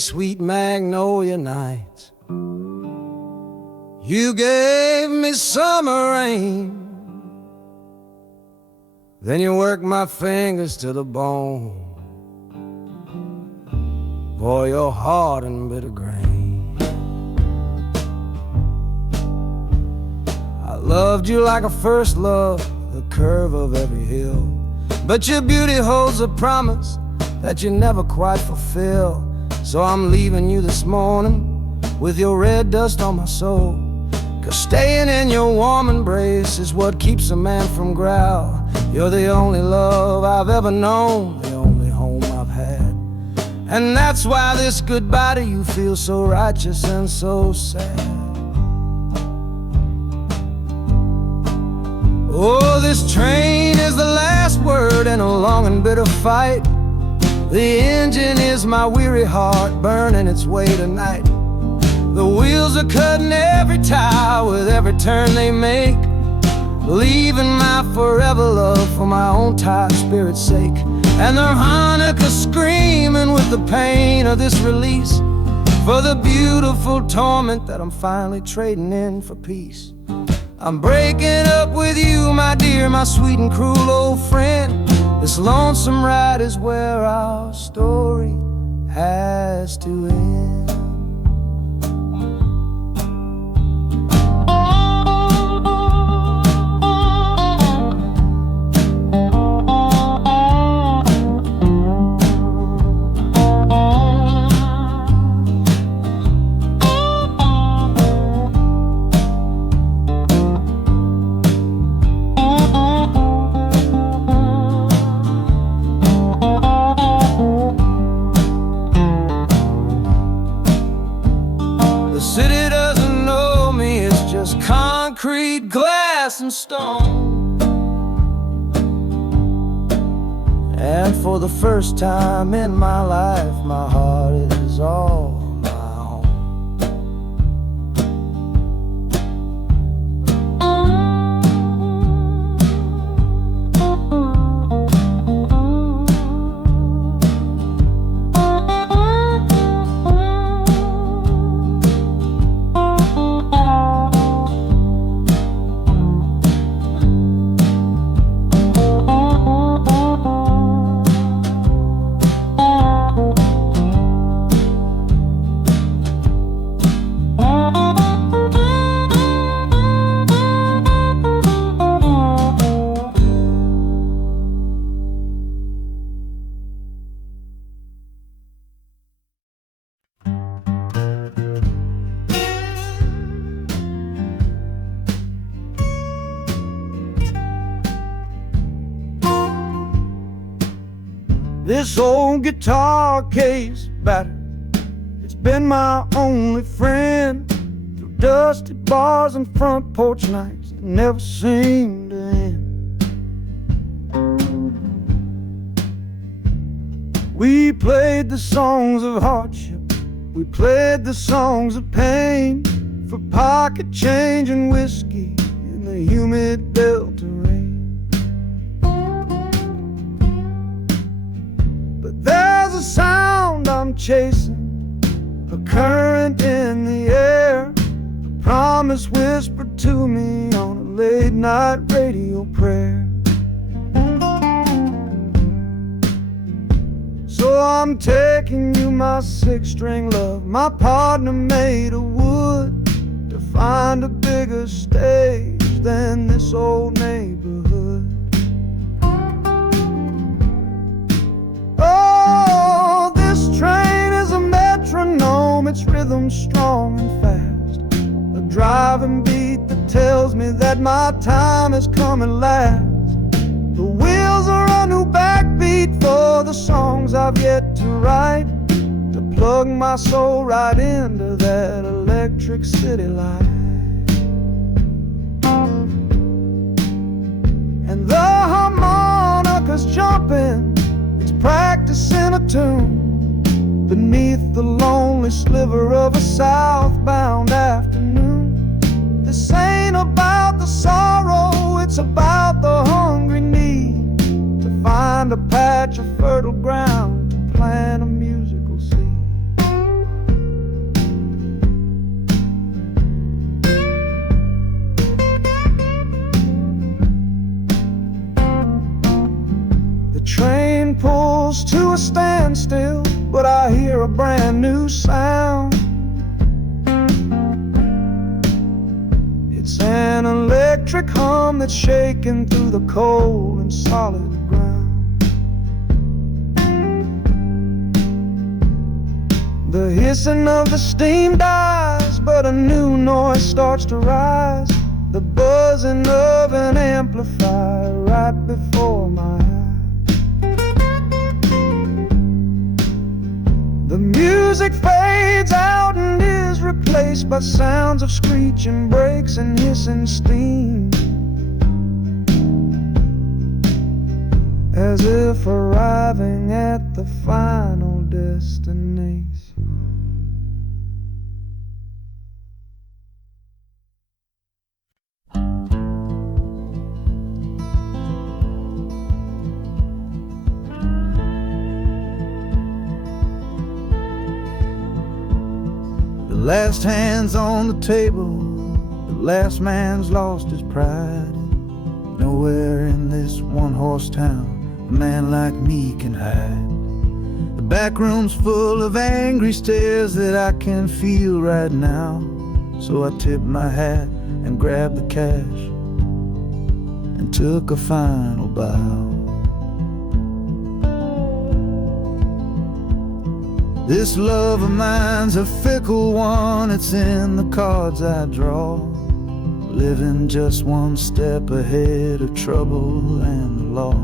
sweet magnolia nights. You gave me summer rain. Then you worked my fingers to the bone. Boy, you're hard and bitter grain. I loved you like a first love, the curve of every hill. But your beauty holds a promise that you never quite fulfill. So I'm leaving you this morning with your red dust on my soul. 'Cause staying in your warm embrace is what keeps a man from growl. You're the only love I've ever known, the only home I've had. And that's why this goodbye to you feels so righteous and so sad. Oh, this train is the last word in a long and bitter fight. The engine is my weary heart burning its way tonight. The wheels are cutting every tire with every turn they make, leaving my forever love for my own tired spirit's sake. And the harmonica screaming with the pain of this release, for the beautiful torment that I'm finally trading in for peace. I'm breaking up with you, my dear, my sweet and cruel old friend. This lonesome ride is where our story has to end. City doesn't know me, it's just concrete, glass, and stone. And for the first time in my life, my heart is all my own. This old guitar case battered, it's been my only friend. Through dusty bars and front porch nights that never seemed to end. We played the songs of hardship, we played the songs of pain, for pocket change and whiskey in the humid Delta rain. There's a sound I'm chasing, a current in the air, a promise whispered to me on a late night radio prayer. So I'm taking you, my six-string love, my partner made of wood, to find a bigger stage than this old neighborhood. Oh, this train is a metronome, its rhythm strong and fast, a driving beat that tells me that my time has come at last. The wheels are a new backbeat for the songs I've yet to write, to plug my soul right into that electric city light. And the harmonica's jumping, it's practicing a tune beneath the lonely sliver of a southbound afternoon. This ain't about the sorrow, it's about the hungry need to find a patch of fertile ground to plant a musical seed. pulls to a standstill, but I hear a brand new sound. It's an electric hum that's shaking through the cold and solid ground. The hissing of the steam dies, but a new noise starts to rise. The buzzing of an amplifier right before my eyes. The music fades out and is replaced by sounds of screeching brakes and hissing steam, as if arriving at the final destination. The last hand's on the table, the last man's lost his pride. Nowhere in this one-horse town a man like me can hide. The back room's full of angry stares that I can feel right now. So I tipped my hat and grabbed the cash and took a final bow. This love of mine's a fickle one, it's in the cards I draw. Living just one step ahead of trouble and the law.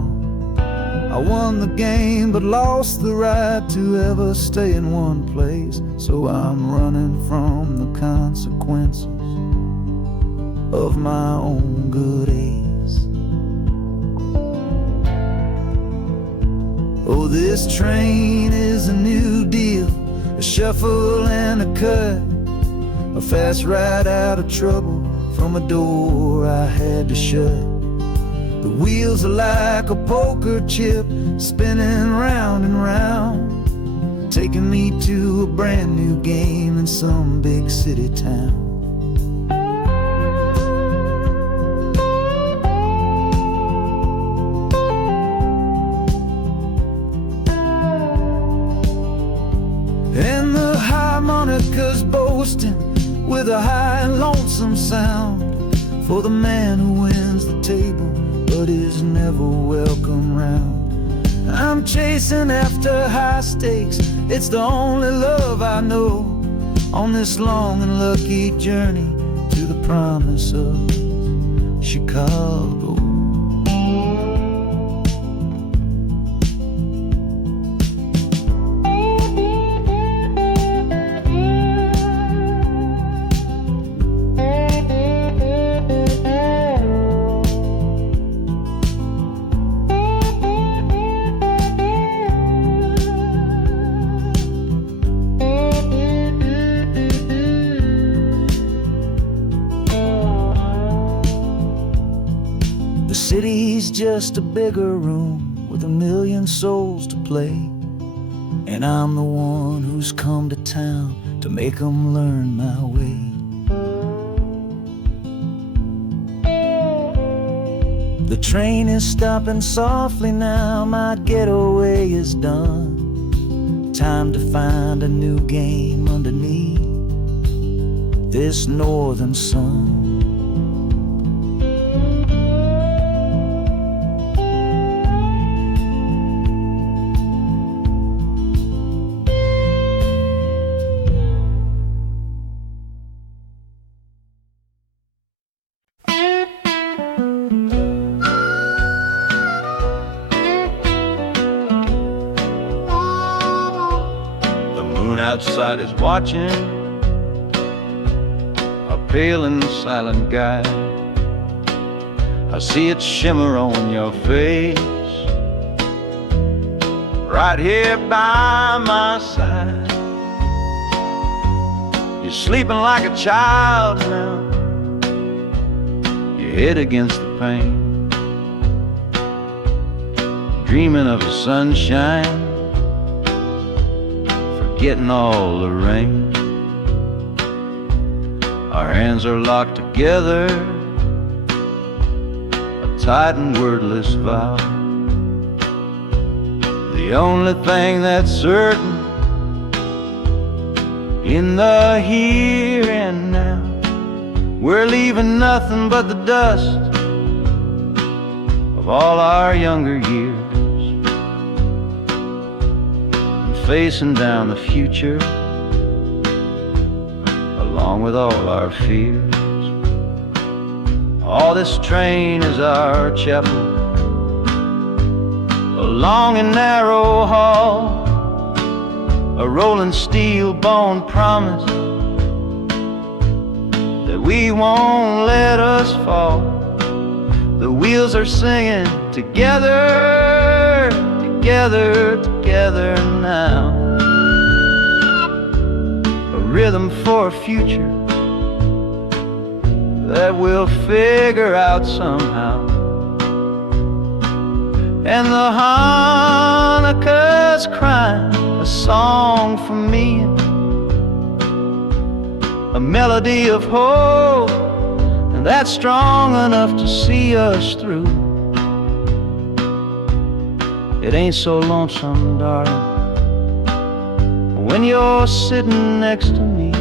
I won the game but lost the right to ever stay in one place. So I'm running from the consequences of my own good ace. Oh, this train is a new deal, a shuffle and a cut, a fast ride out of trouble from a door I had to shut. The wheels are like a poker chip, spinning round and round, taking me to a brand new game in some big city town. And the harmonica's boasting with a high and lonesome sound for the man who wins the table but is never welcome round. I'm chasing after high stakes, it's the only love I know on this long and lucky journey to the promise of Chicago. The city's just a bigger room with a million souls to play, and I'm the one who's come to town to make them learn my way. The train is stopping softly now, my getaway is done. Time to find a new game underneath this northern sun. Outside is watching, a pale and silent guide. I see it shimmer on your face, right here by my side. You're sleeping like a child now, your head against the pane, dreaming of the sunshine, getting all the rain. Our hands are locked together, a tight and wordless vow. The only thing that's certain in the here and now, we're leaving nothing but the dust of all our younger years, and facing down the future along with all our fears. Oh, this train is our chapel, a long and narrow hall, a rolling steel bone promise that we won't let us fall. The wheels are singing together, together, together now, a rhythm for a future that we'll figure out somehow. And the Hanukkah's crying a song for me, a melody of hope, and that's strong enough to see us through. It ain't so lonesome, darling, when you're sitting next to me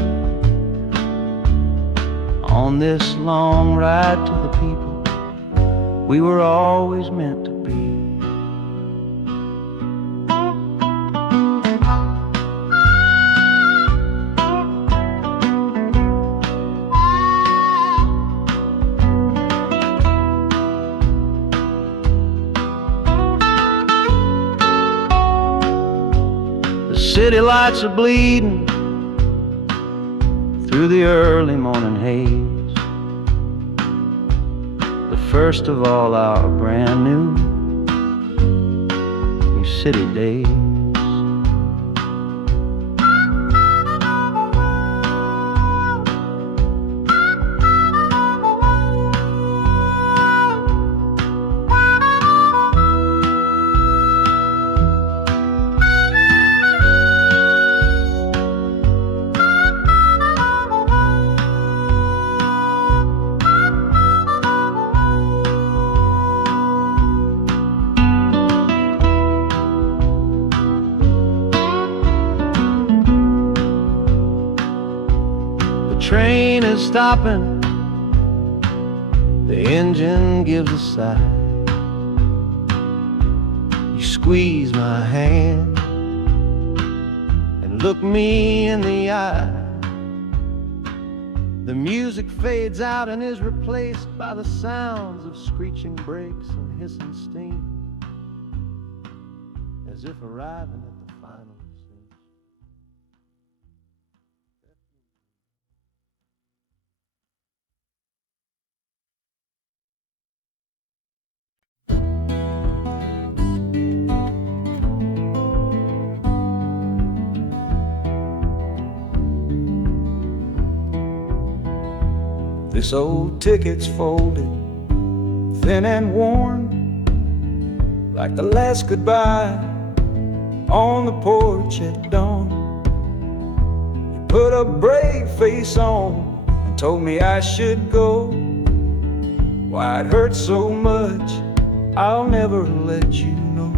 on this long ride to the people we were always meant to be. The city lights are bleeding through the early morning haze, the first of all our brand new city days. The train is stopping, the engine gives a sigh. You squeeze my hand and look me in the eye. The music fades out and is replaced by the sounds of screeching brakes and hissing steam, as if arriving at the final scene. This old ticket's folded, thin and worn, like the last goodbye on the porch at dawn. You put a brave face on and told me I should go. Why it hurts so much, I'll never let you know.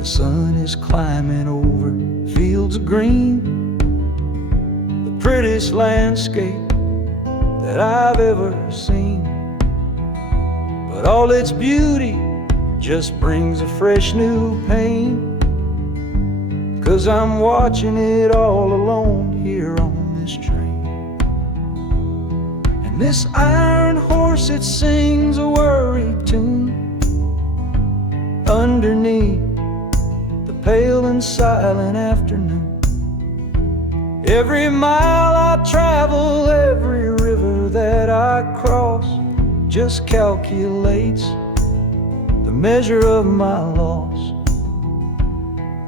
The sun is climbing over fields of green, prettiest landscape that I've ever seen. But all its beauty just brings a fresh new pain, 'cause I'm watching it all alone here on this train. And this iron horse, it sings a worry tune underneath the pale and silent afternoon. Every mile I travel, every river that I cross, just calculates the measure of my loss.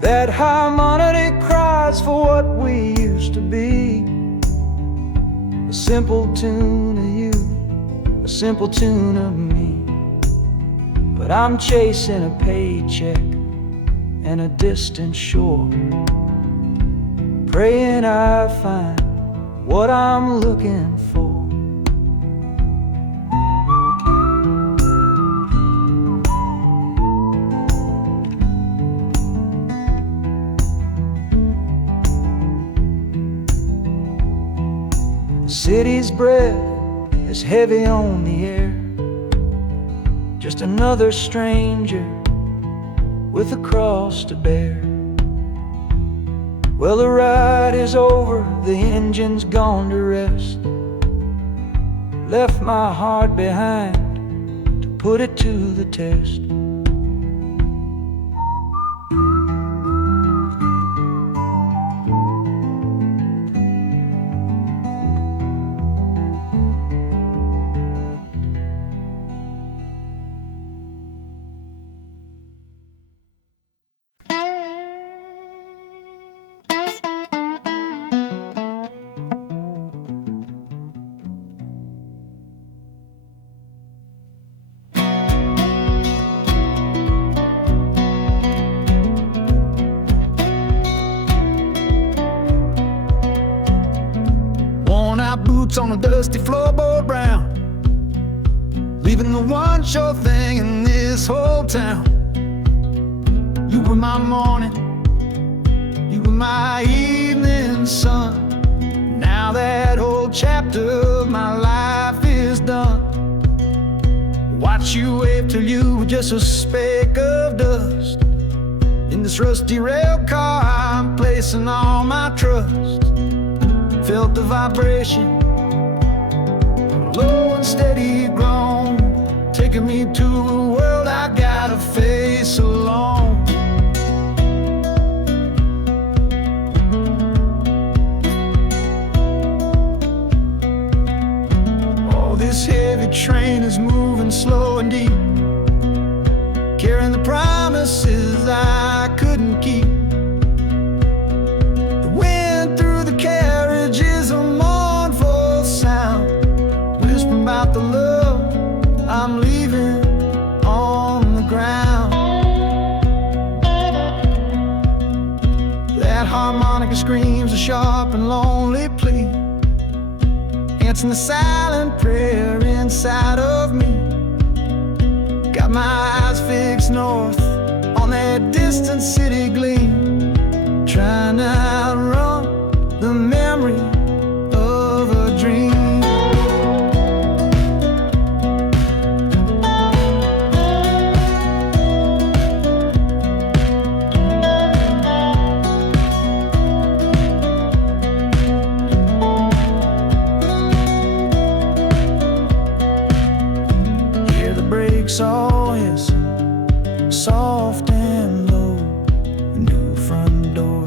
That harmony cries for what we used to be, a simple tune of you, a simple tune of me. But I'm chasing a paycheck and a distant shore, praying I find what I'm looking for. The city's breath is heavy on the air. Just another stranger with a cross to bear. Well, the ride is over, the engine's gone to rest. Left my heart behind to put it to the test. Boots on a dusty floorboard brown, leaving the one sure thing in this whole town. You were my morning, you were my evening sun. Now that whole chapter of my life is done. Watch you wave till you were just a speck of dust. In this rusty rail car I'm placing all my trust. Felt the vibration, low and steady grown, taking me to a world I gotta face alone. Oh, this heavy train is moving slow and deep, carrying the promises I couldn't keep. The wind through the carriage is a mournful sound, whispering about the love I'm leaving on the ground. That harmonica screams a sharp and lonely plea, answering the silent prayer inside of me. Got my eyes fixed north on that distant city gleam, trying to outrun the memory of a dream. Hear the brakes all hiss, soft and low. A new front door,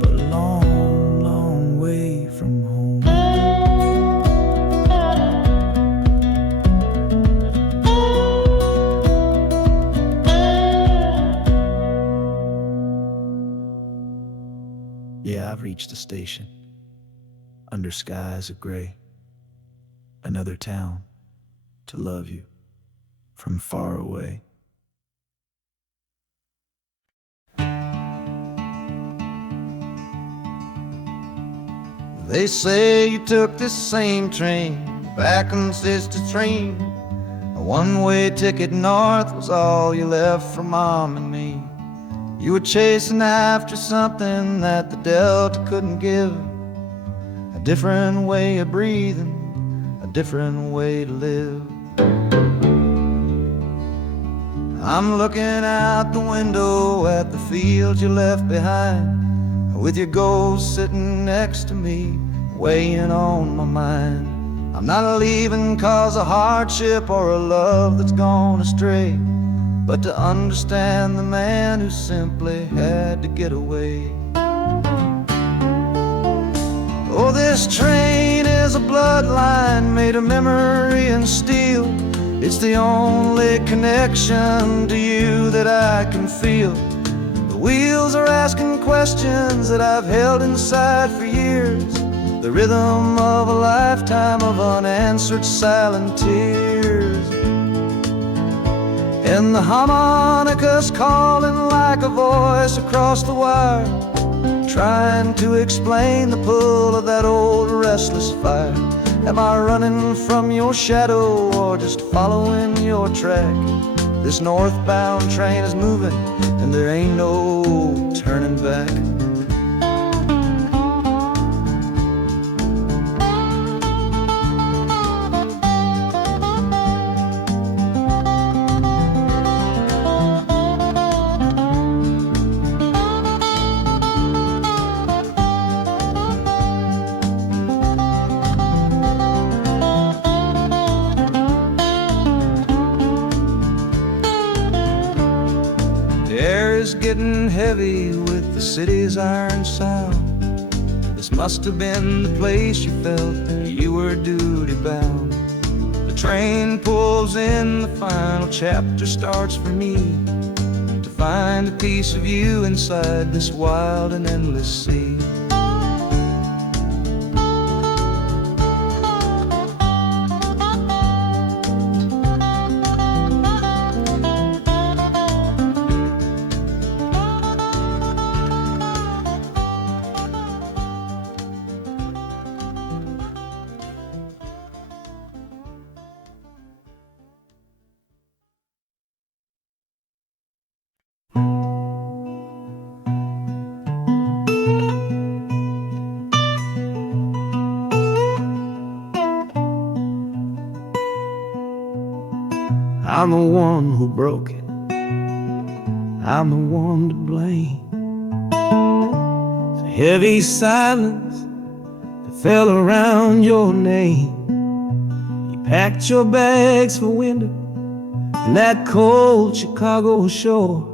but a long, long way from home. Yeah, I've reached the station, under skies of gray. Another town to love you from far away. They say you took this same train back on Sister Train. A one-way ticket north was all you left for Mom and me. You were chasing after something that the Delta couldn't give. A different way of breathing, a different way to live. I'm looking out the window at the fields you left behind, with your ghost sitting next to me, weighing on my mind. I'm not leaving cause of hardship or a love that's gone astray, but to understand the man who simply had to get away. Oh, this train is a bloodline made of memory and steel. It's the only connection to you that I can feel. The wheels are asking questions that I've held inside for years, the rhythm of a lifetime of unanswered silent tears. And the harmonica's calling like a voice across the wire, trying to explain the pull of that old restless fire. Am I running from your shadow or just following your track? This northbound train is moving and there ain't no turning back. getting heavy with the city's iron sound. This must have been the place you felt you were duty bound. The train pulls in, the final chapter starts for me, to find a piece of you inside this wild and endless sea. I'm the one who broke it, I'm the one to blame. The heavy silence that fell around your name. You packed your bags for winter in that cold Chicago shore.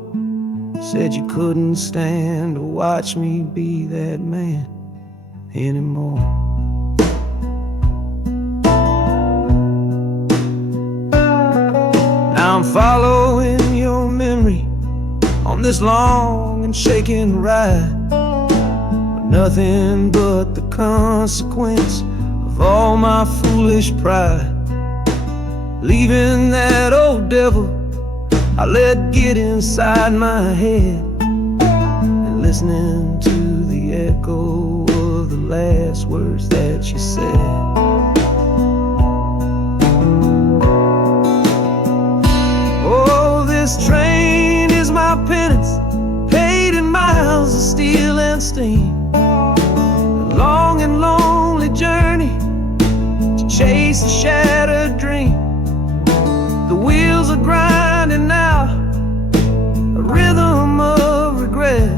Said you couldn't stand to watch me be that man anymore. I'm following your memory on this long and shaking ride, but nothing but the consequence of all my foolish pride. Leaving that old devil I let get inside my head, and listening to the echo of the last words that you said. This train is my penance, paid in miles of steel and steam. A long and lonely journey to chase a shattered dream. The wheels are grinding now, a rhythm of regret,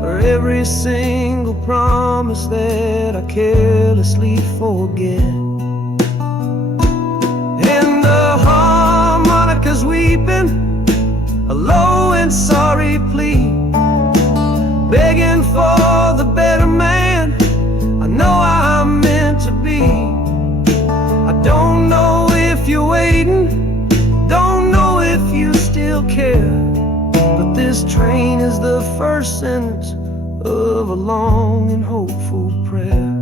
for every single promise that I carelessly forget. And the harmonica's weeping a low and sorry plea, begging for the better man I know I'm meant to be. I don't know if you're waiting, don't know if you still care, but this train is the first sentence of a long and hopeful prayer.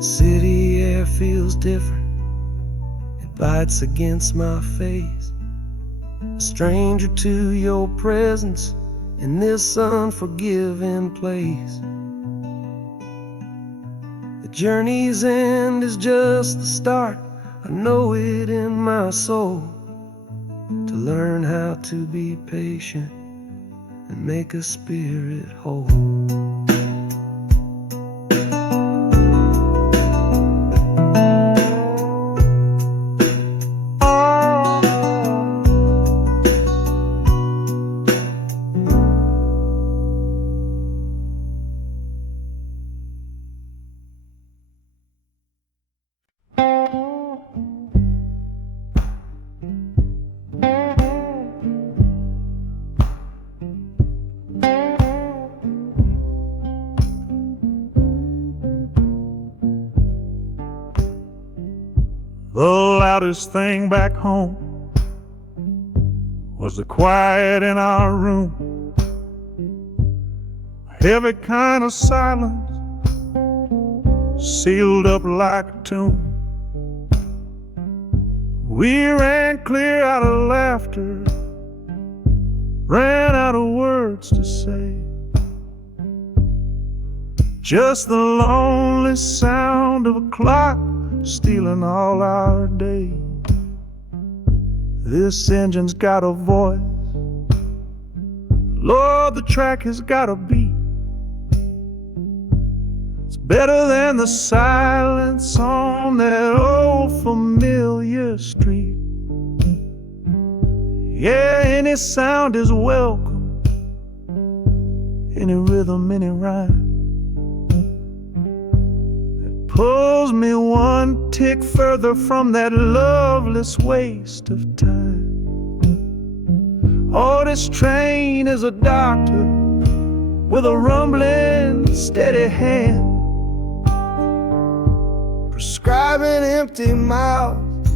City air feels different, it bites against my face. A stranger to your presence in this unforgiving place. The journey's end is just the start, I know it in my soul. To learn how to be patient and make a spirit whole. The loudest thing back home was the quiet in our room, a heavy kind of silence, sealed up like a tomb. We ran clear out of laughter, ran out of words to say, just the lonely sound of a clock stealing all our day. This engine's got a voice. Lord, the track has got a beat. It's better than the silence on that old familiar street. Yeah, any sound is welcome, any rhythm, any rhyme that pulls me one tick further from that loveless waste of time. Oh, this train is a doctor with a rumbling, steady hand, prescribing empty mouths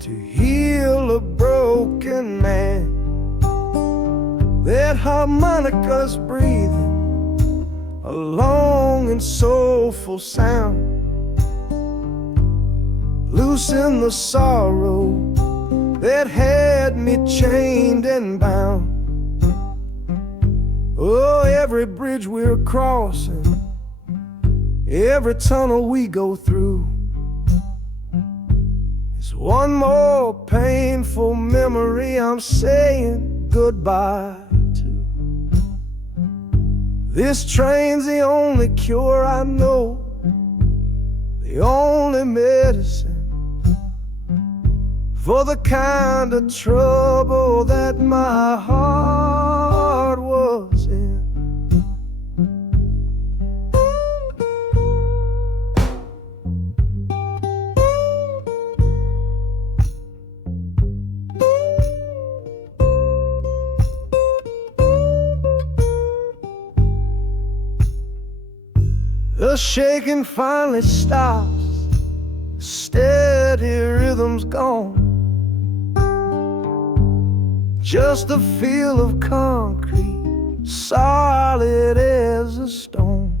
to heal a broken man. That harmonica's breathing a long and soulful sound, loosen the sorrow that had me chained and bound. Oh, every bridge we're crossing, every tunnel we go through, is one more painful memory I'm saying goodbye to. This train's the only cure I know, the only medicine for the kind of trouble that my heart was in. The shaking finally stops, steady rhythm's gone. Just a feel of concrete, solid as a stone.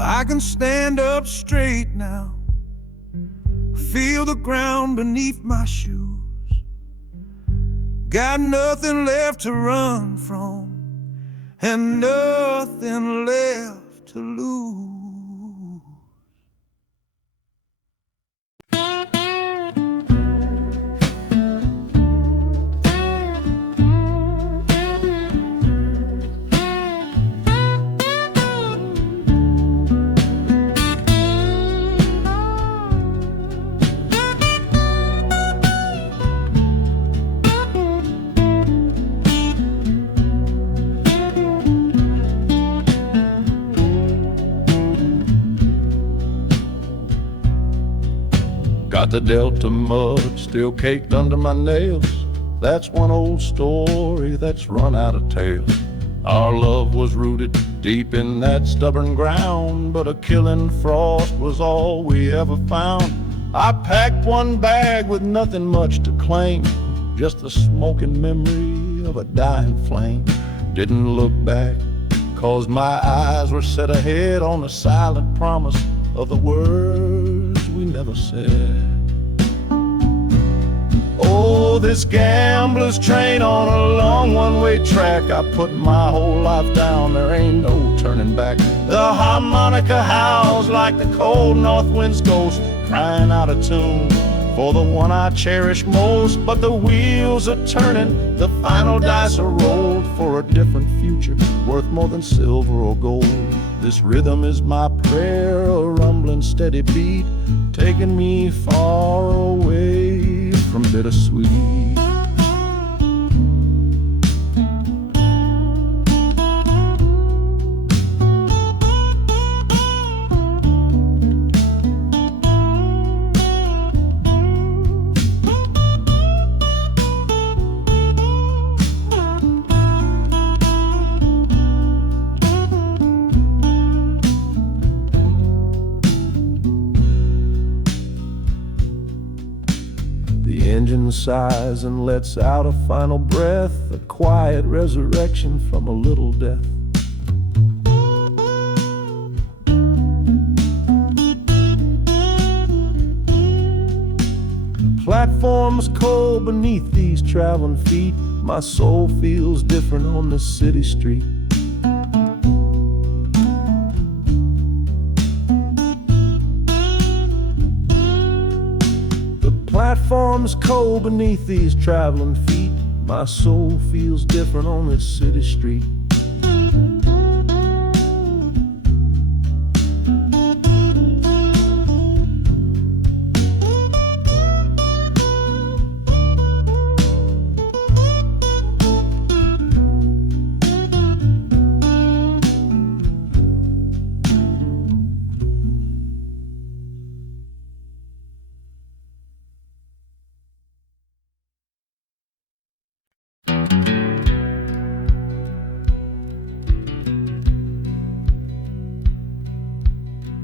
I can stand up straight now, feel the ground beneath my shoes. Got nothing left to run from and nothing left to lose. Got the Delta mud still caked under my nails. That's one old story that's run out of tales. Our love was rooted deep in that stubborn ground, but a killing frost was all we ever found. I packed one bag with nothing much to claim, just the smoking memory of a dying flame. Didn't look back, 'cause my eyes were set ahead on the silent promise of the words we never said. Oh, this gambler's train on a long one-way track. I put my whole life down, there ain't no turning back. The harmonica howls like the cold north wind's ghost, crying out a tune for the one I cherish most. But the wheels are turning, the final dice are rolled for a different future, worth more than silver or gold. This rhythm is my prayer, a rumbling steady beat, taking me far away from bittersweet. sighs and lets out a final breath, a quiet resurrection from a little death. The platform's cold beneath these traveling feet. My soul feels different on this city street. Platform's cold beneath these traveling feet. My soul feels different on this city street.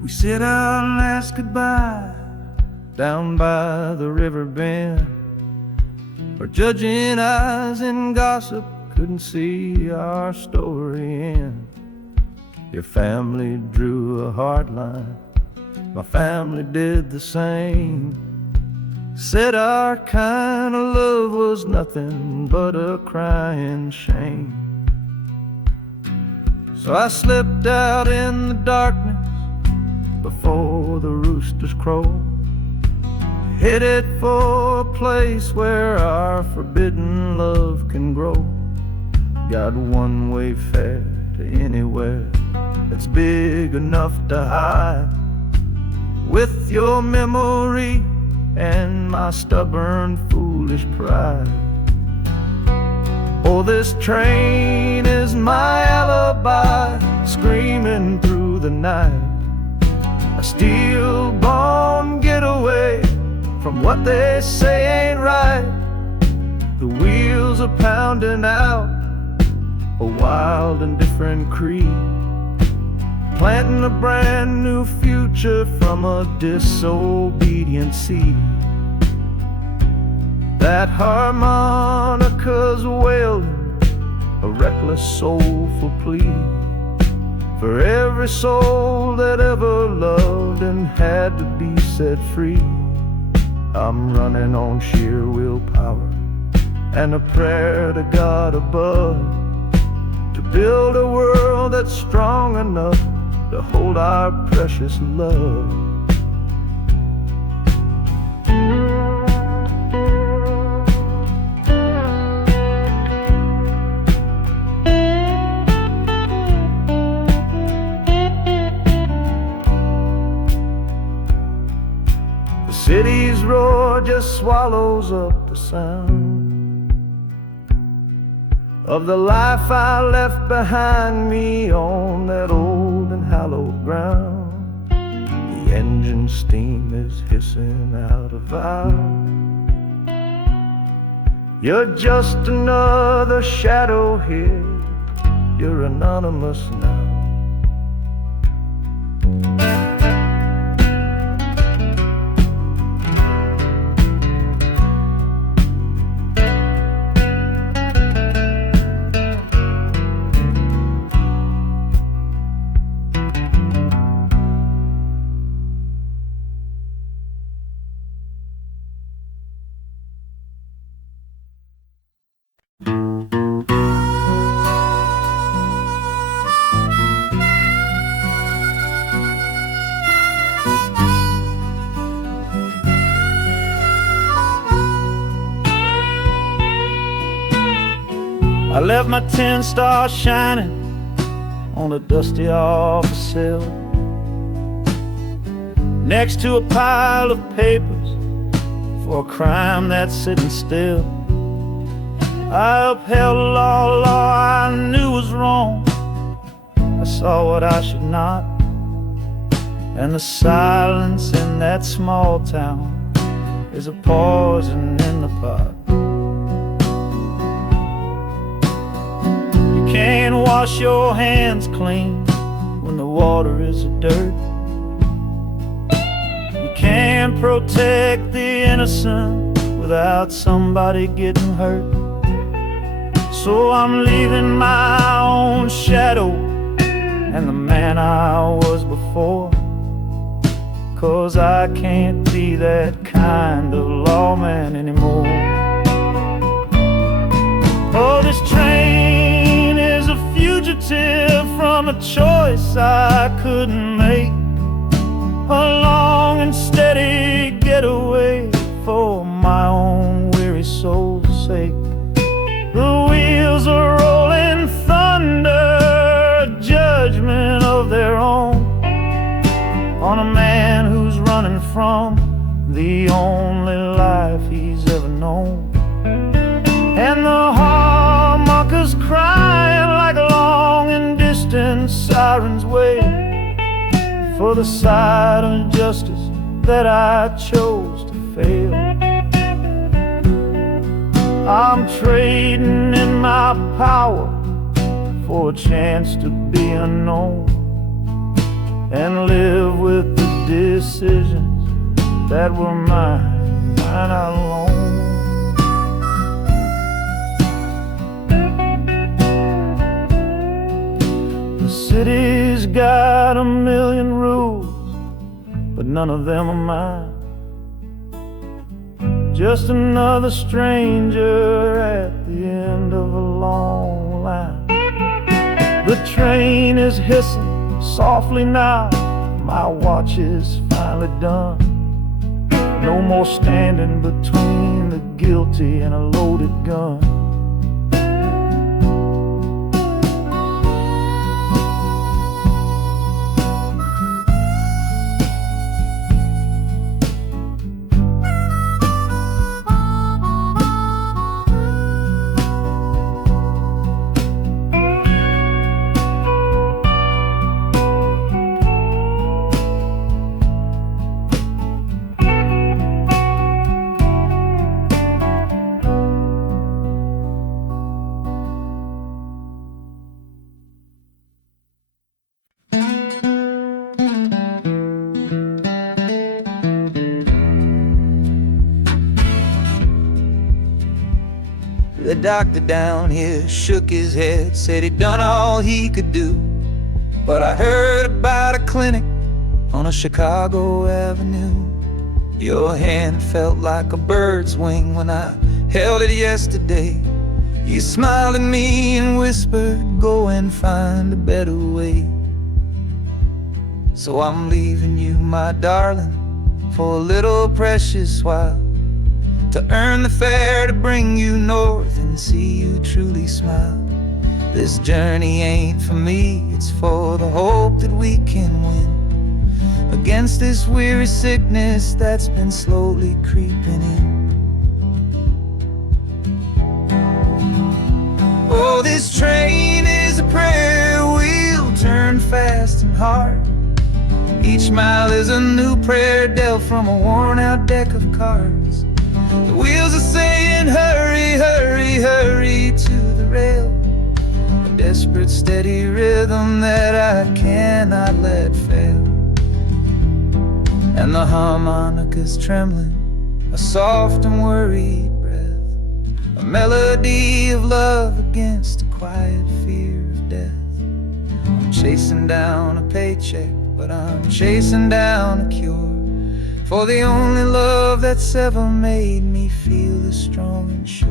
We said our last goodbye down by the river bend, where judging eyes and gossip couldn't see our story end. Your family drew a hard line, my family did the same. Said our kind of love was nothing but a crying shame. So I slipped out in the darkness before the roosters crow, headed for a place where our forbidden love can grow. Got one way fare to anywhere that's big enough to hide, with your memory and my stubborn, foolish pride. Oh, this train is my alibi, screaming through the night. A steel-born getaway from what they say ain't right. The wheels are pounding out a wild and different creed, planting a brand new future from a disobedient seed. That harmonica's wailing a reckless, soulful plea for every soul that ever loved and had to be set free. I'm running on sheer willpower and a prayer to God above, to build a world that's strong enough to hold our precious love. City's roar just swallows up the sound of the life I left behind me on that old and hallowed ground. The engine steam is hissing out a valve. You're just another shadow here, you're anonymous now. I left my 10 stars shining on a dusty office sill, next to a pile of papers for a crime that's sitting still. I upheld a law I knew was wrong. I saw what I should not, and the silence in that small town is a poison in the pot. You can't wash your hands clean when the water is dirt. You can't protect the innocent without somebody getting hurt. So I'm leaving my own shadow and the man I was before, 'cause I can't be that kind of lawman anymore. Oh, this train is a fugitive from a choice I couldn't make, a long and steady getaway for my own weary soul's sake. The wheels are rolling thunder, a judgment of their own, on a man who's running from the only life he's ever known. And the harmonicas crying like long and distant sirens wait for the side of justice that I chose to fail. I'm trading in my power for a chance to be unknown and live with the decisions that were mine alone. The city's got a million rules, but none of them are mine. Just another stranger at the end of a long line. The train is hissing softly now, my watch is finally done. No more standing between the guilty and a loaded gun. The doctor down here shook his head, said he'd done all he could do. But I heard about a clinic on a Chicago avenue. Your hand felt like a bird's wing when I held it yesterday. You smiled at me and whispered, go and find a better way. So I'm leaving you, my darling, for a little precious while, to earn the fare to bring you north and see you truly smile. This journey ain't for me, it's for the hope that we can win against this weary sickness that's been slowly creeping in. Oh, this train is a prayer wheel turned fast and hard. Each mile is a new prayer dealt from a worn-out deck of cards. The wheels are saying, hurry, hurry, hurry to the rail. A desperate, steady rhythm that I cannot let fail. And the harmonica's trembling, a soft and worried breath, a melody of love against a quiet fear of death. I'm chasing down a paycheck, but I'm chasing down a cure for the only love that's ever made me feel this strong and sure.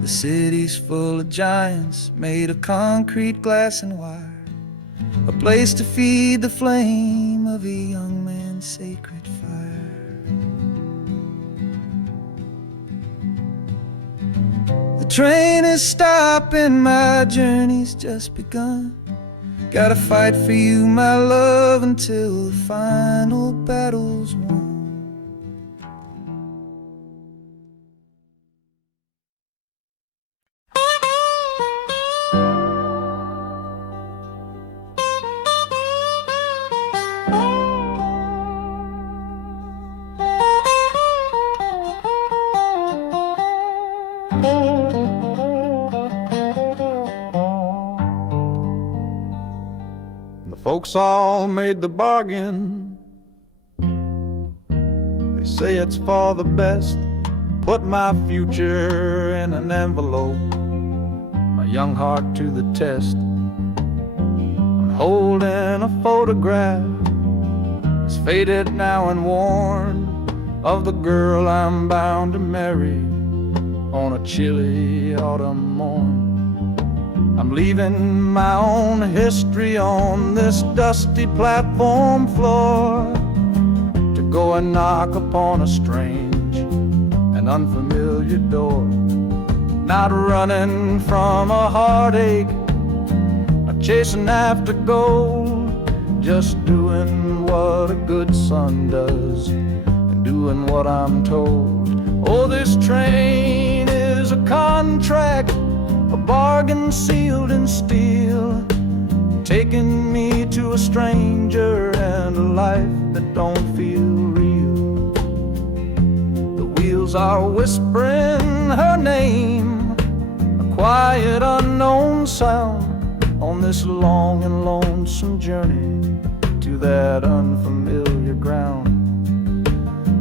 The city's full of giants made of concrete, glass, and wire, a place to feed the flame of a young man's sacred fire. The train is stopping, my journey's just begun. Gotta fight for you, my love, until the final battle's won. us all made the bargain. They say it's for the best. Put my future in an envelope, my young heart to the test. I'm holding a photograph, it's faded now and worn, of the girl I'm bound to marry on a chilly autumn morn. I'm leaving my own history on this dusty platform floor to go and knock upon a strange and unfamiliar door. Not running from a heartache, not chasing after gold, just doing what a good son does and doing what I'm told. Oh, this train is a contract, a bargain sealed in steel, taking me to a stranger and a life that don't feel real. The wheels are whispering her name, a quiet unknown sound, on this long and lonesome journey to that unfamiliar ground.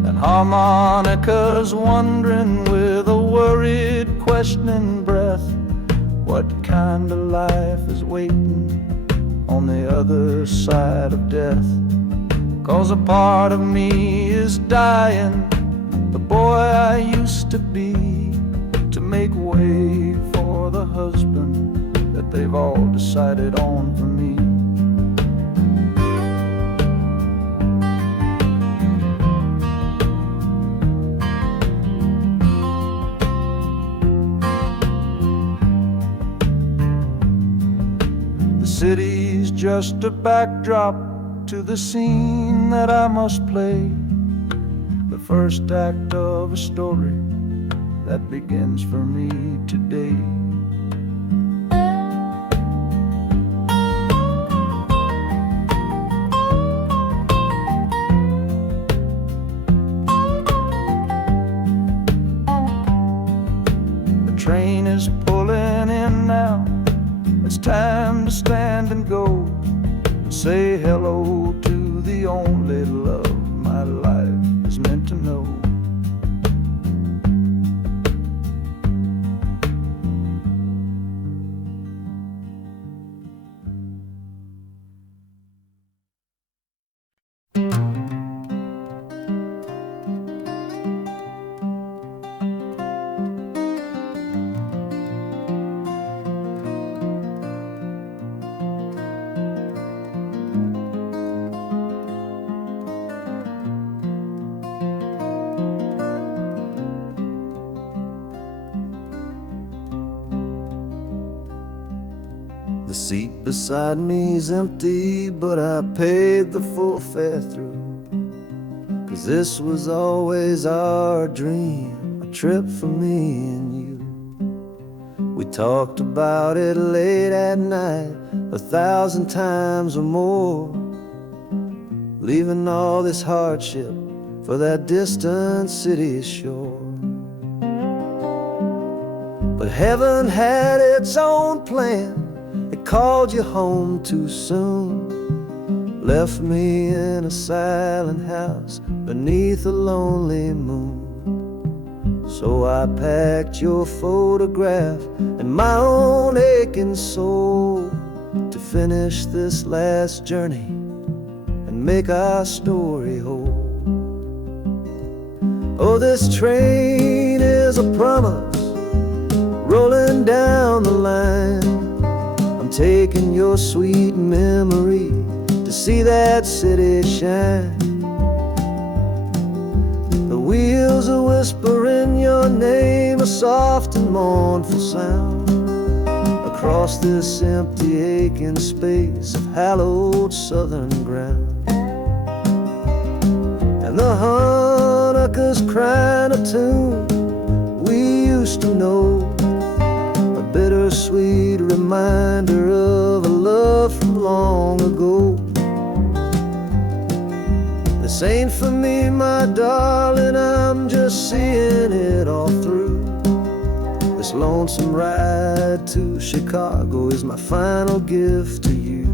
And harmonicas wondering with a worried, questioning breath, what kind of life is waiting on the other side of death? 'Cause a part of me is dying, the boy I used to be, to make way for the husband that they've all decided on for me. The city's just a backdrop to the scene that I must play, the first act of a story that begins for me today. The train is pulling in now, it's time to stand and go, say hello to the only love my life is meant to know. The seat beside me's empty, but I paid the full fare through, 'cause this was always our dream, a trip for me and you. We talked about it late at night, 1,000 times or more, leaving all this hardship for that distant city shore. But heaven had its own plan, it called you home too soon, left me in a silent house beneath a lonely moon. So I packed your photograph and my own aching soul to finish this last journey and make our story whole. Oh, this train is a promise rolling down the line, taking your sweet memory to see that city shine. The wheels are whispering your name, a soft and mournful sound, across this empty aching space of hallowed southern ground. And the harmonicas crying a tune we used to know, a bittersweet reminder of a love from long ago. This ain't for me, my darling, I'm just seeing it all through. This lonesome ride to Chicago is my final gift to you.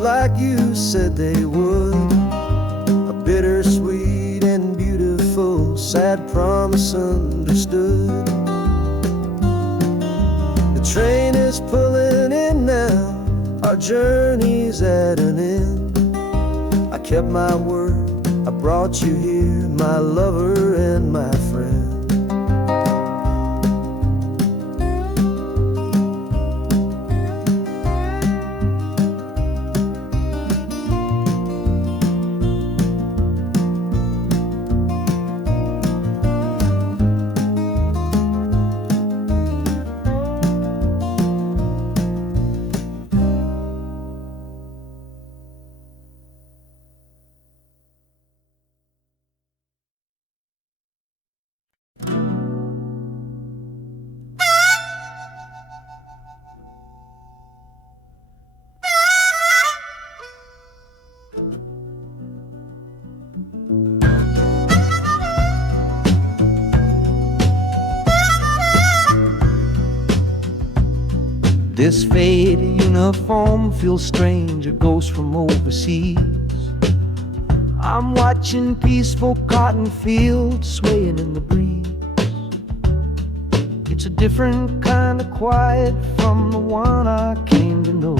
like you said they would. A bittersweet and beautiful, sad promise understood. The train is pulling in now, our journey's at an end. I kept my word, I brought you here, my lover and my friend. This faded uniform feels strange, a ghost from overseas. I'm watching peaceful cotton fields swaying in the breeze. It's a different kind of quiet from the one I came to know,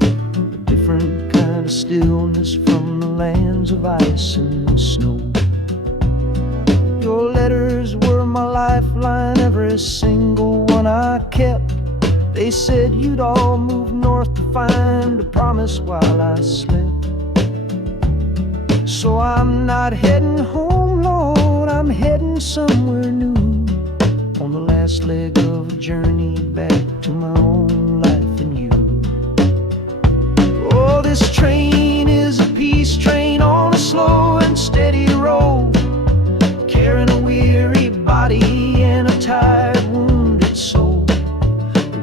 a different kind of stillness from the lands of ice and snow. Your letters were my lifeline, every single one I kept. They said you'd all move north to find a promise while I slept. So I'm not heading home, Lord, I'm heading somewhere new, on the last leg of a journey back to my own life and you. Oh, this train is a peace train on a slow and steady road, carrying a weary body and a tired, wounded soul.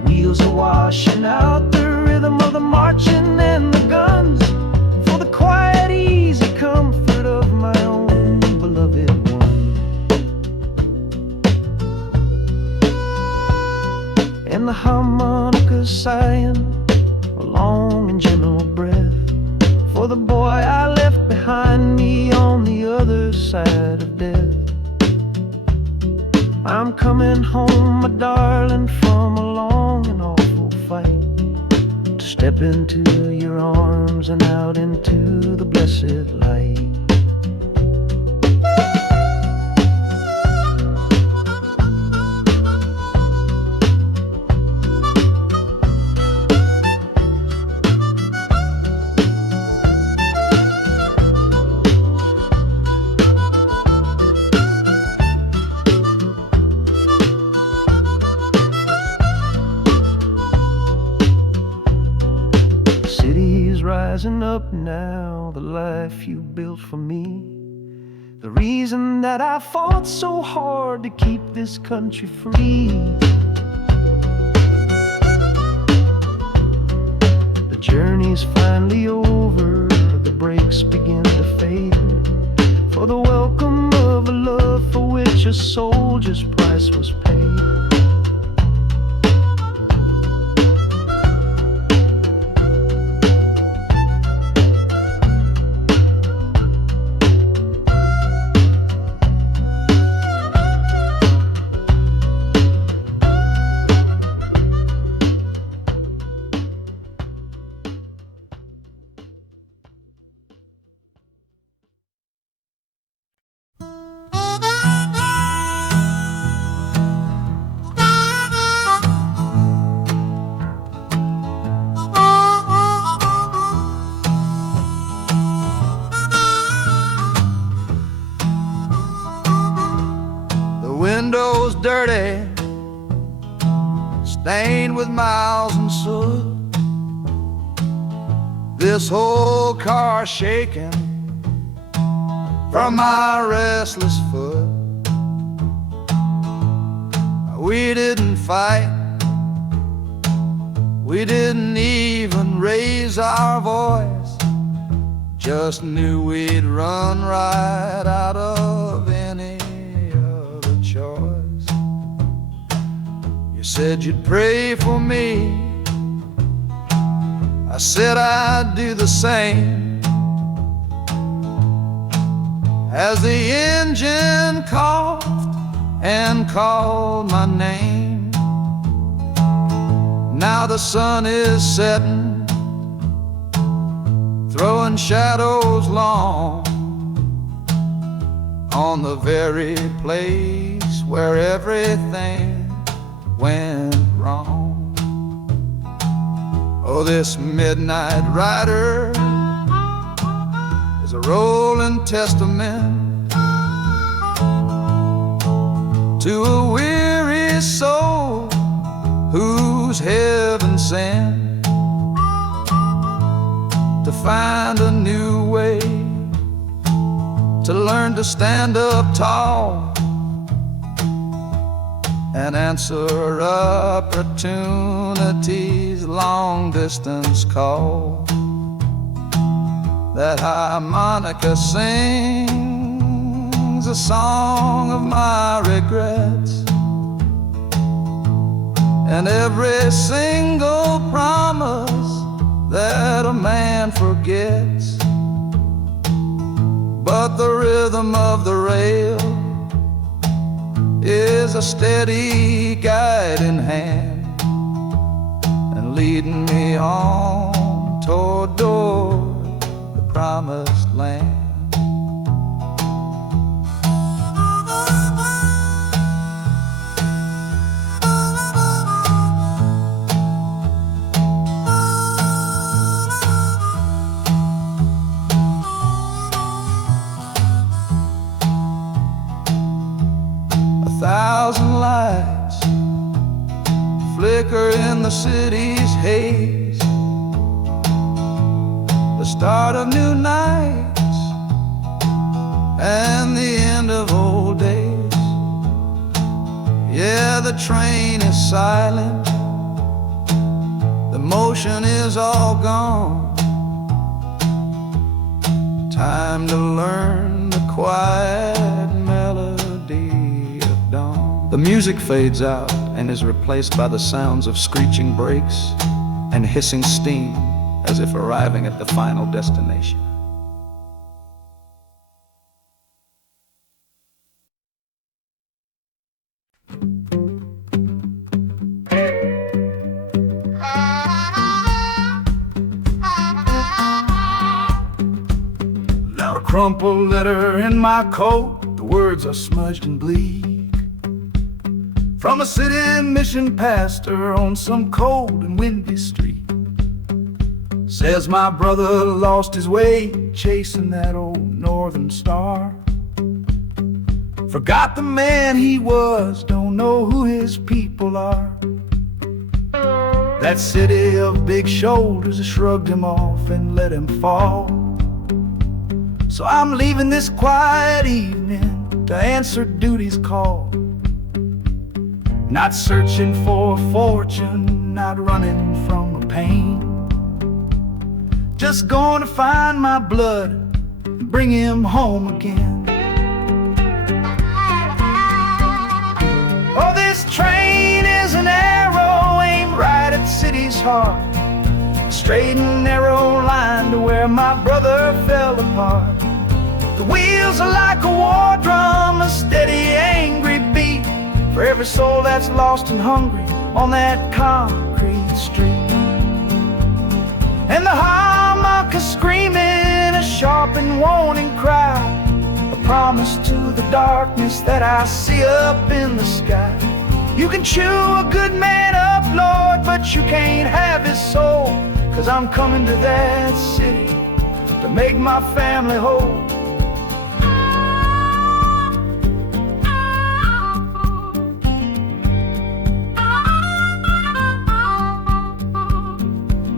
Wheels are washing out the rhythm of the marching and the guns, for the quiet, easy comfort of my own beloved one. And the harmonica sighing a long and gentle breath for the boy I left behind me on the other side of death. I'm coming home, my darling, from a long and awful fight, to step into your arms and out into the blessed light. Rising up now, the life you built for me, the reason that I fought so hard to keep this country free. The journey's finally over, the brakes begin to fade, for the welcome of a love for which a soldier's price was paid. Windows dirty, stained with miles and soot. This whole car shaking from my restless foot. We didn't fight, we didn't even raise our voice, just knew we'd run right out of any other choice. You said you'd pray for me, I said I'd do the same. As the engine coughed and called my name, now the sun is setting, throwing shadows long on the very place where everything went wrong. Oh, this midnight rider is a rolling testament to a weary soul whose heaven sent to find a new way, to learn to stand up tall and answer opportunity's long-distance call. That harmonica sings a song of my regrets, and every single promise that a man forgets. But the rhythm of the rail is a steady guiding hand, and leading me on toward the promised land. Thousand lights flicker in the city's haze, the start of new nights and the end of old days. Yeah, the train is silent, the motion is all gone. Time to learn the quiet melody. The music fades out and is replaced by the sounds of screeching brakes and hissing steam, as if arriving at the final destination. Now a crumpled letter in my coat, the words are smudged and bleed, from a city mission pastor on some cold and windy street. Says my brother lost his way chasing that old northern star, forgot the man he was, don't know who his people are. That city of big shoulders shrugged him off and let him fall. So I'm leaving this quiet evening to answer duty's call. Not searching for a fortune, not running from a pain, just going to find my blood and bring him home again. Oh, this train is an arrow aimed right at the city's heart, a straight and narrow line to where my brother fell apart. The wheels are like a war drum, a steady, angry beat for every soul that's lost and hungry on that concrete street. And the harmonica screaming a sharp and warning cry, a promise to the darkness that I see up in the sky. You can chew a good man up, Lord, but you can't have his soul, 'cause I'm coming to that city to make my family whole.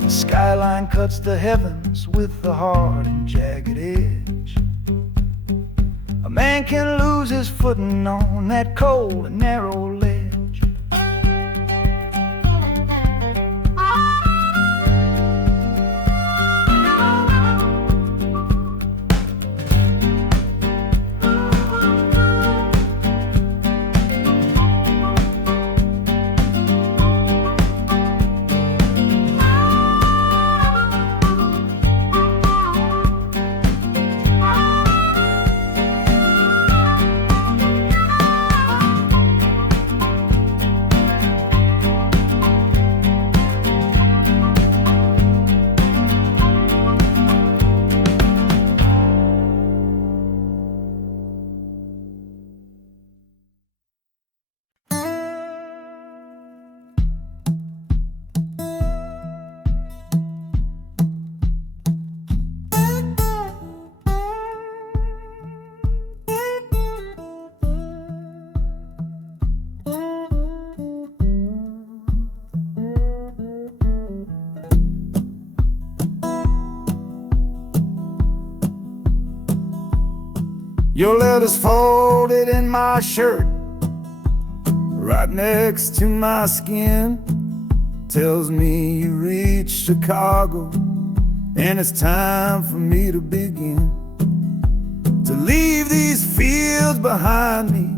Skyline cuts the heavens with a hard and jagged edge. A man can lose his footing on that cold and narrow ledge. Your letter's folded in my shirt, right next to my skin. Tells me you reached Chicago, and it's time for me to begin. To leave these fields behind me,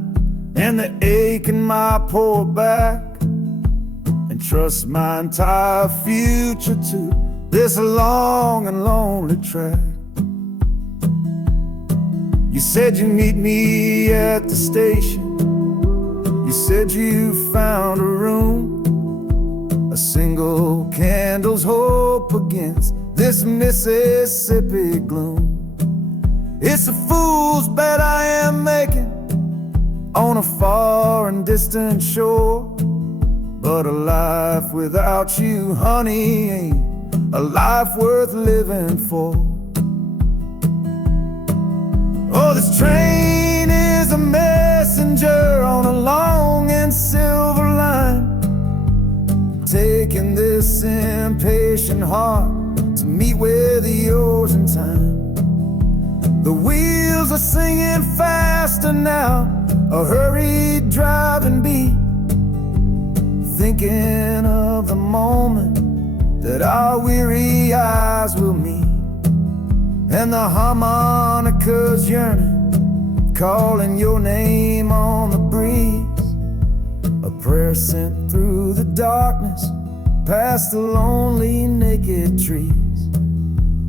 and the ache in my poor back, and trust my entire future to this long and lonely track. You said you'd meet me at the station. You said you found a room, a single candle's hope against this Mississippi gloom. It's a fool's bet I am making on a far and distant shore, but a life without you, honey, ain't a life worth living for. Oh, this train is a messenger on a long and silver line, taking this impatient heart to meet with yours in time. The wheels are singing faster now, a hurried driving beat, thinking of the moment that our weary eyes will meet. And the harmonica's yearning, calling your name on the breeze, a prayer sent through the darkness, past the lonely naked trees.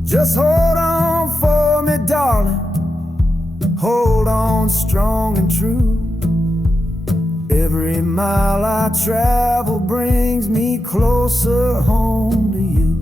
Just hold on for me, darling, hold on strong and true. Every mile I travel brings me closer home to you.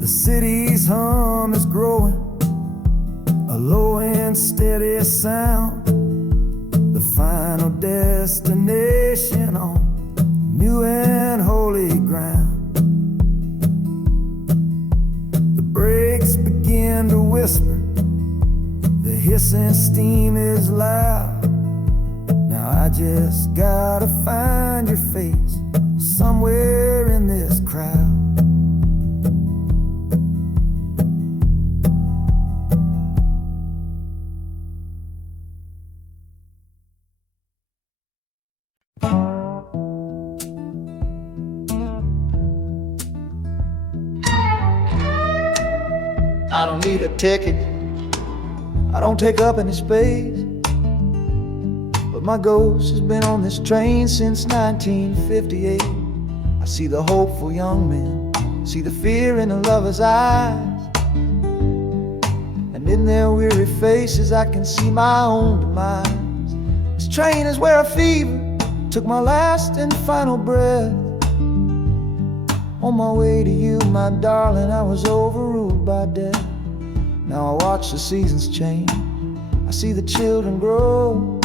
The city's hum is growing, a low and steady sound, the final destination on new and holy ground. The brakes begin to whisper, the hissing steam is loud. Now I just gotta find your face somewhere in this crowd. I don't need a ticket, I don't take up any space, but my ghost has been on this train since 1958. I see the hopeful young men, see the fear in the lovers' eyes, and in their weary faces I can see my own demise. This train is where a fever took my last and final breath. On my way to you, my darling, I was overruled by death. Now I watch the seasons change, I see the children grow,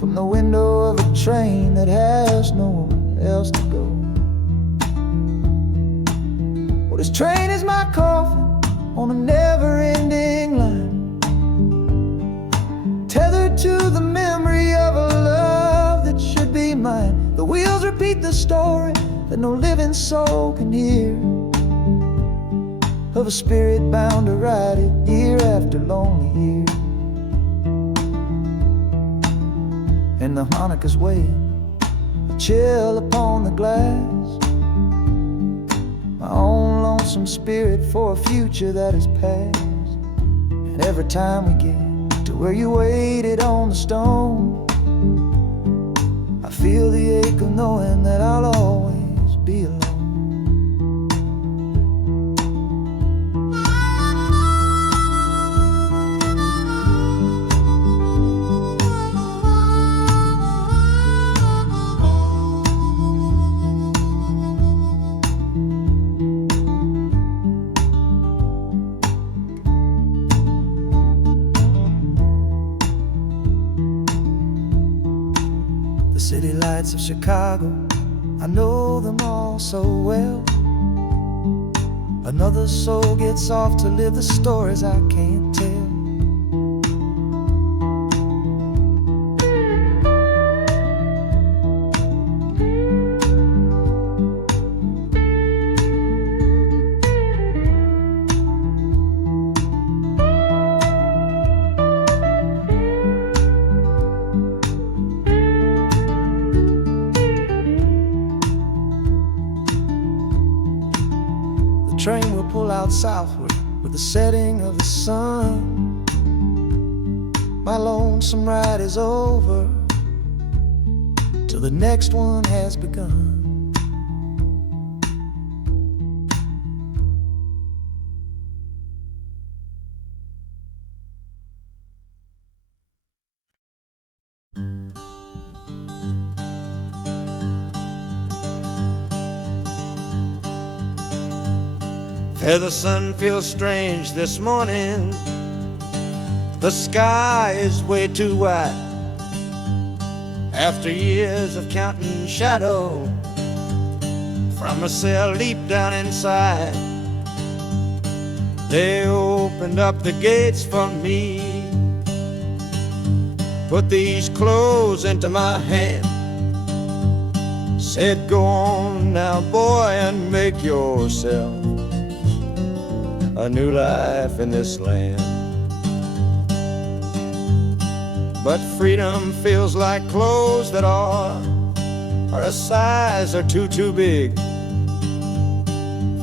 from the window of a train that has nowhere else to go. Well, this train is my coffin on a never-ending line, tethered to the memory of a love that should be mine. The wheels repeat the story that no living soul can hear, of a spirit bound to ride it year after lonely year. And the harmonicas wail, a chill upon the glass, my own lonesome spirit for a future that is past. And every time we get to where you waited on the stone, I feel the ache of knowing that I'll always be alone. The city lights of Chicago, I know them all so well. Another soul gets off to live the stories I can't tell. The train will pull out southward with the setting of the sun. My lonesome ride is over till the next one has begun. The sun feels strange this morning. The sky is way too wide. After years of counting shadow from a cell deep down inside, they opened up the gates for me, put these clothes into my hand, said, "Go on now, boy, and make yourself a new life in this land." But freedom feels like clothes that are a size or too big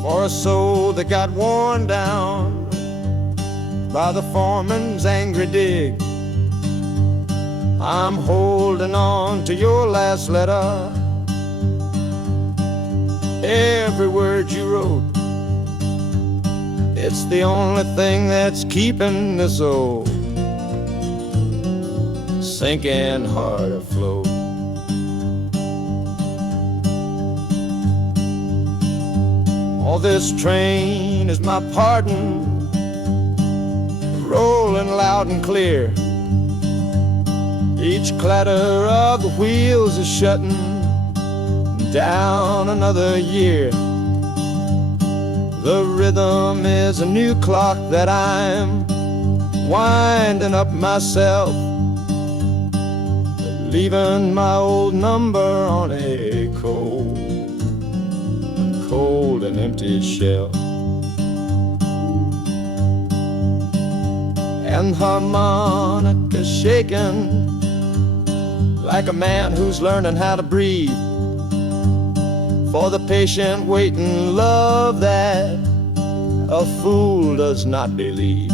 for a soul that got worn down by the foreman's angry dig. I'm holding on to your last letter, every word you wrote. It's the only thing that's keeping this old sinking heart afloat. Oh, this train is my pardon, rolling loud and clear. Each clatter of the wheels is shutting down another year. The rhythm is a new clock that I'm winding up myself, leaving my old number on a cold and empty shelf. And harmonica shaking like a man who's learning how to breathe, for the patient waiting love that a fool does not believe.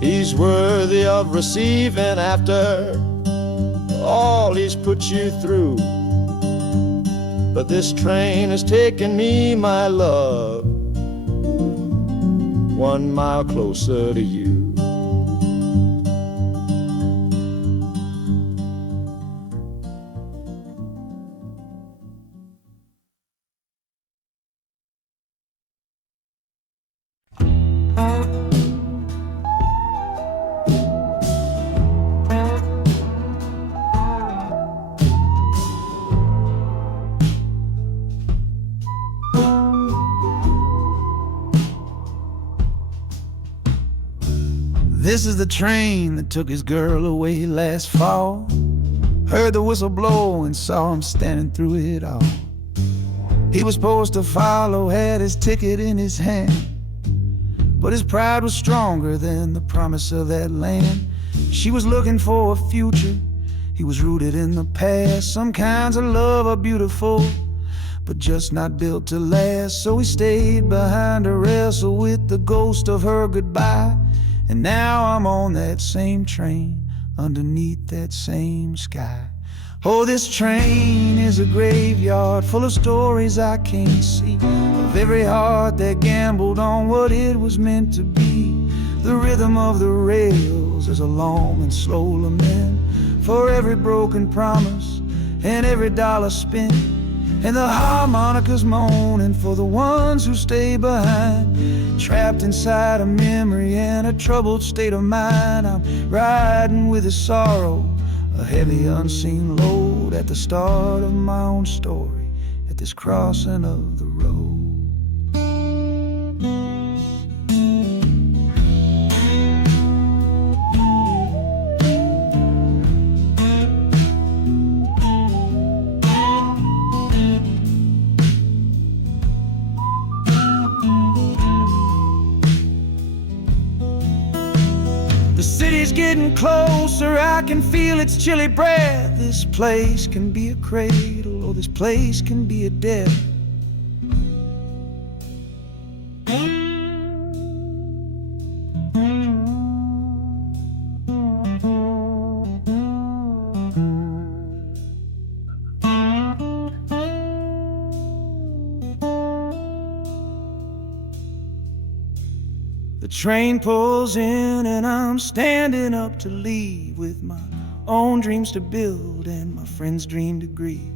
He's worthy of receiving after all he's put you through. But this train is taking me, my love, 1 mile closer to you. This is the train that took his girl away last fall. Heard the whistle blow and saw him standing through it all. He was supposed to follow, had his ticket in his hand, but his pride was stronger than the promise of that land. She was looking for a future, he was rooted in the past. Some kinds of love are beautiful, but just not built to last. So he stayed behind to wrestle with the ghost of her goodbye. And now I'm on that same train, underneath that same sky. Oh, this train is a graveyard full of stories I can't see, of every heart that gambled on what it was meant to be. The rhythm of the rails is a long and slow lament for every broken promise and every dollar spent. And the harmonica's moaning for the ones who stay behind, trapped inside a memory and a troubled state of mind. I'm riding with a sorrow, a heavy unseen load, at the start of my own story, at this crossing of the road. The city's getting closer, I can feel its chilly breath. This place can be a cradle, or this place can be a death. The train pulls in and I'm standing up to leave, with my own dreams to build and my friend's dream to grieve.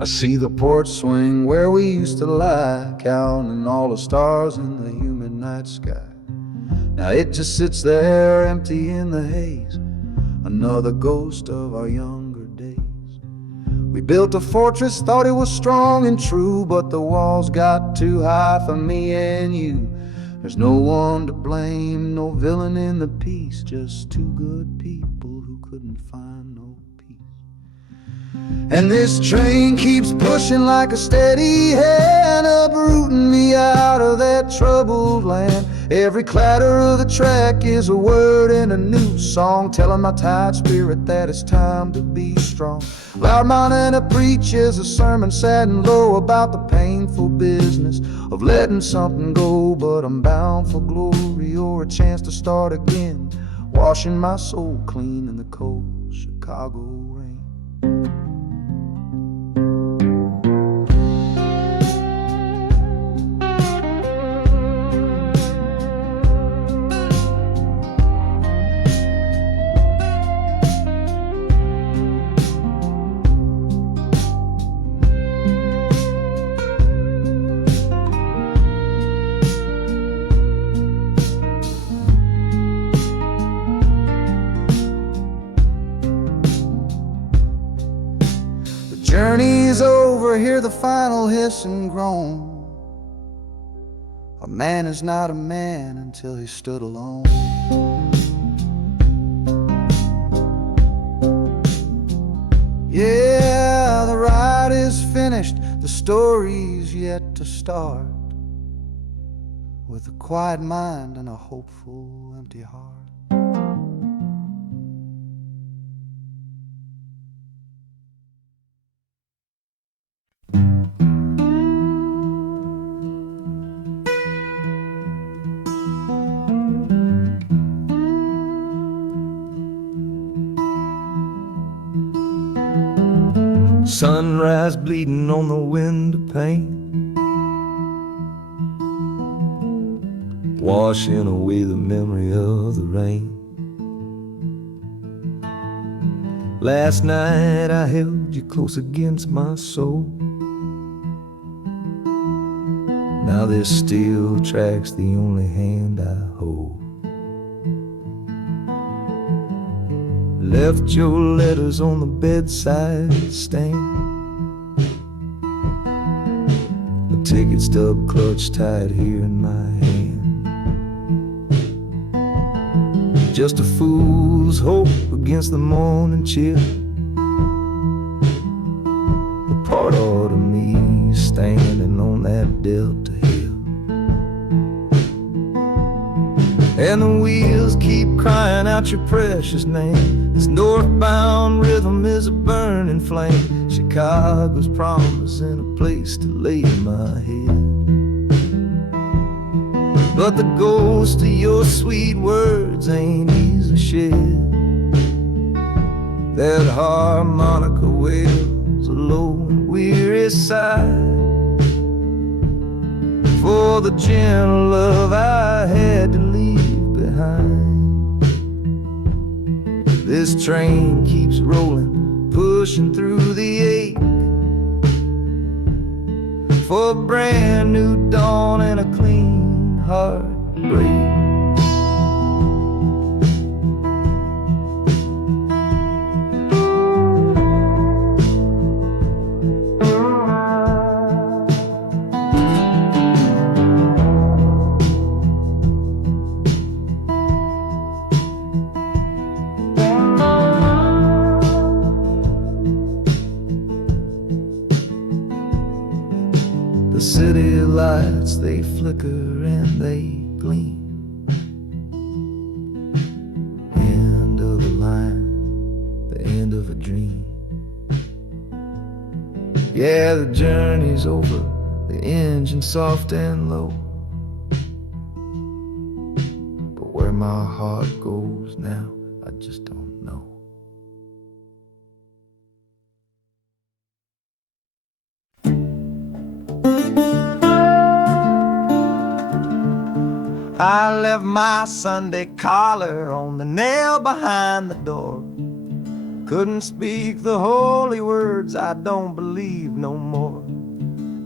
I see the porch swing where we used to lie, counting all the stars in the humid night sky. Now it just sits there empty in the haze, another ghost of our younger days. We built a fortress, thought it was strong and true, but the walls got too high for me and you. There's no one to blame, no villain in the piece, just two good people who couldn't find no peace. And this train keeps pushing like a steady hand, uprooting me out of that troubled land. Every clatter of the track is a word in a new song, telling my tired spirit that it's time to be strong. Loud Montana preaches a sermon sad and low about the painful business of letting something go, but I'm bound for glory or a chance to start again, washing my soul clean in the cold Chicago rain. Journey's over, hear the final hiss and groan. A man is not a man until he stood alone. Yeah, the ride is finished, the story's yet to start, with a quiet mind and a hopeful empty heart. Sunrise bleeding on the window pane, washing away the memory of the rain. Last night I held you close against my soul. Now this steel track's the only hand I hold. Left your letters on the bedside stand, the ticket stub clutched tight here in my hand. Just a fool's hope against the morning chill, the part of me standing on that Delta hill. And the wheels keep crying out your precious name. This northbound rhythm is a burning flame. Chicago's promising a place to lay my head, but the ghost of your sweet words ain't easy shed. That harmonica wails a low and weary sigh for the gentle love I had to leave behind. This train keeps rolling, pushing through the ache, for a brand new dawn and a clean heartbreak. The city lights, they flicker and they gleam. End of a line, the end of a dream. Yeah, the journey's over, the engine soft and low. But where my heart goes now, I just don't know. I left my Sunday collar on the nail behind the door. Couldn't speak the holy words, I don't believe no more.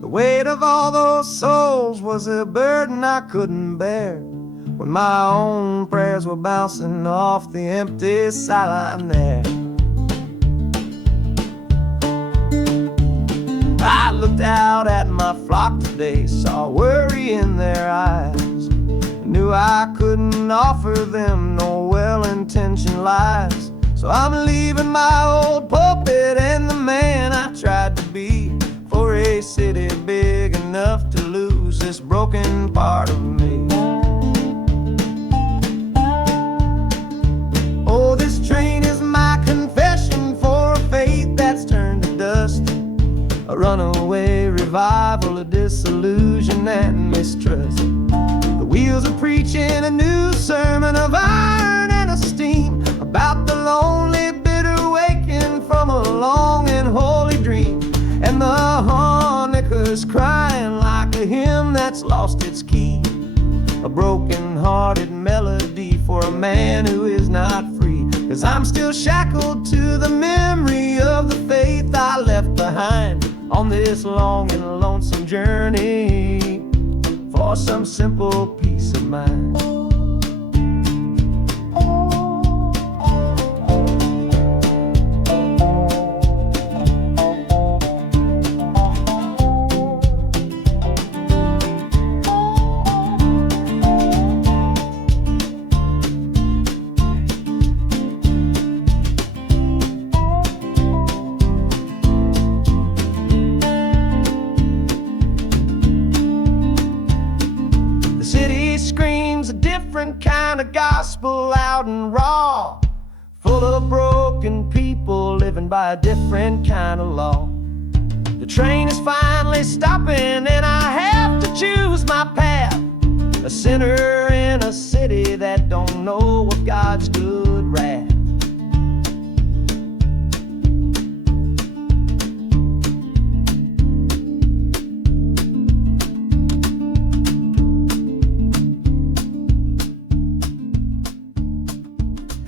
The weight of all those souls was a burden I couldn't bear, when my own prayers were bouncing off the empty sideline there. I looked out at my flock today, saw worry in their eyes, knew I couldn't offer them no well-intentioned lies. So I'm leaving my old pulpit and the man I tried to be, for a city big enough to lose this broken part of me. Oh, this train is my confession for a faith that's turned to dust, a runaway revival of disillusion and mistrust. The wheels are preaching a new sermon of iron and of steam, about the lonely, bitter waking from a long and holy dream. And the harmonicas crying like a hymn that's lost its key, a broken-hearted melody for a man who is not free. 'Cause I'm still shackled to the memory of the faith I left behind on this long and lonesome journey for some simple peace of mind. Different kind of gospel, loud and raw, full of broken people living by a different kind of law. The train is finally stopping and I have to choose my path, a sinner in a city that don't know what God's doing.